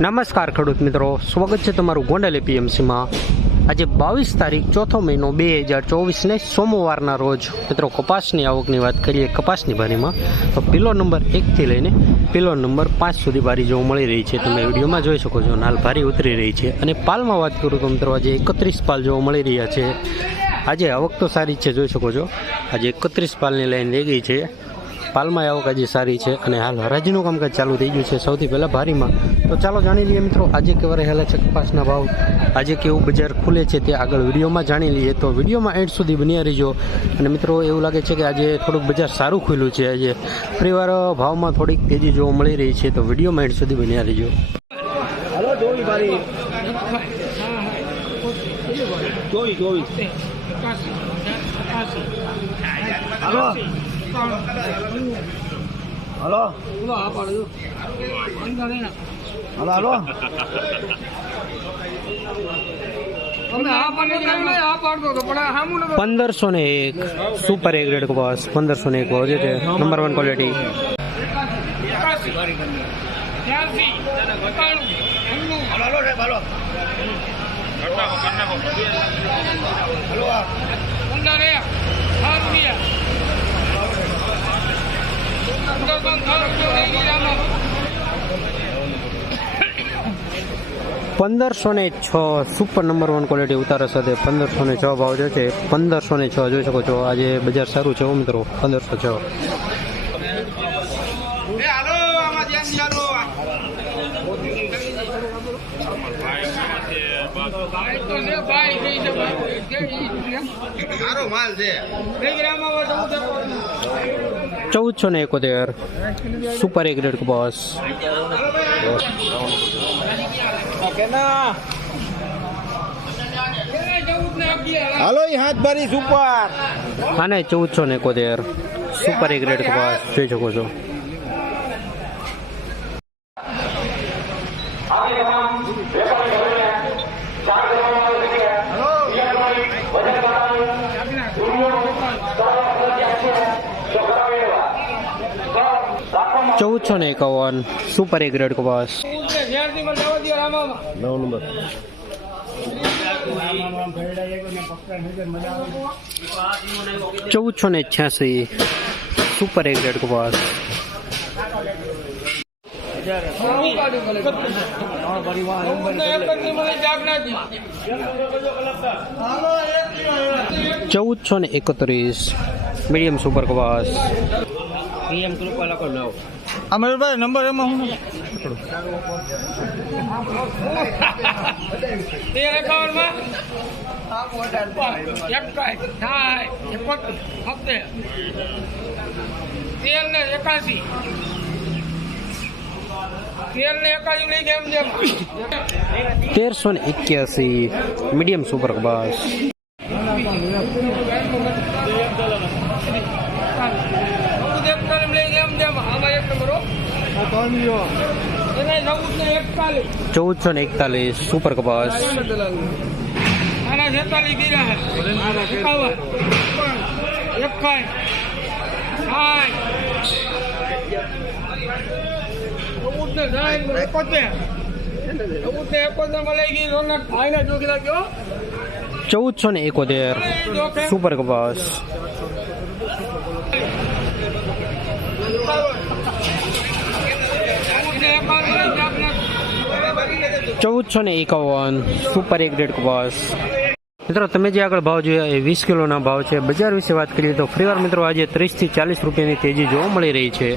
નમસ્કાર ખેડૂત મિત્રો, સ્વાગત છે તમારું ગોંડલ એપીએમસીમાં. આજે બાવીસ તારીખ, ચોથો મહિનો બે હજાર ચોવીસને સોમવારના રોજ. મિત્રો, કપાસની આવકની વાત કરીએ કપાસની બારીમાં તો પીલો નંબર એકથી લઈને પીલો નંબર પાંચ સુધી બારી જોવા મળી રહી છે. તમે વિડીયોમાં જોઈ શકો છો નાલ ભારી ઉતરી રહી છે. અને પાલમાં વાત કરું તો મિત્રો, આજે એકત્રીસ પાલ જોવા મળી રહ્યા છે. આજે આવક તો સારી છે, જોઈ શકો છો. આજે એકત્રીસ પાલની લાઈન લઈ ગઈ છે. પાલમાં આવક આજે સારી છે અને હાલ હરાજીનું કામકાજ ચાલુ થઈ ગયું છે. સૌથી પહેલાં ભારીમાં તો ચાલો જાણી લઈએ મિત્રો આજે કેવા રહેલા છે કપાસના ભાવ? આજે કેવું બજાર ખુલે છે તે આગળ વિડીયોમાં જાણી લઈએ. તો વિડીયોમાં એન્ડ સુધી બન્યા રહીજો. અને મિત્રો એવું લાગે છે કે આજે થોડુંક બજાર સારું ખુલ્યું છે. આજે ફરીવાર ભાવમાં થોડીક તેજી જોવા મળી રહી છે. તો વિડીયોમાં એન્ડ સુધી બન્યા રહીજો. હલો ચોવીસ ચોવીસ હલો. હલો. Hello hello. પંદરસો ને એક સુપર એક ગ્રેડ કપાસ પંદરસો ને એક ભાવ છે number one quality hello hello સાહેબ હલો હલો પંદરસો ને છ સુપર નંબર વન ક્વોલિટી ઉતારા સાથે પંદરસો ને છ ભાવ જો છે. પંદરસો ને છ જોઈ શકો છો. આજે બજાર સારું છે મિત્રો. પંદરસો છ. ચૌદસો ને એકોતેર. સુપર એ હાલો ઈ હાથ ભરી સુપર આને ચૌદસો ને એકોતેર. સુપર એક કપાસ જોઈ શકો છો. ચૌદસો ને એકાવન સુપર એ ગ્રેડ કપાસ નવ નંબર ચૌદસો ને છ્યાસી સુપર એ ગ્રેડ કપાસ ચૌદસો ને એકત્રીસ મીડિયમ સુપર કપાસ અમરભાઈ નંબર એમાં હું તેર એકાવન નંબર એમાં હું તેર એકાસી તેર ને એકાસી તેરસો ને એક્યાસી મીડિયમ સુપર કપાસ રોનક ને ને સુપર કપાસ. ચૌદસો ને એકોતેર સુપર કપાસ. ચૌદસો ને એકાવન સુપર એક ગ્રેડ કપાસ. મિત્રો, તમે જે આગળ ભાવ જોયા એ વીસ કિલોના ભાવ છે. બજાર વિશે વાત કરીએ તો ફરીવાર મિત્રો, આજે ત્રીસથી ચાલીસ રૂપિયાની તેજી જોવા મળી રહી છે.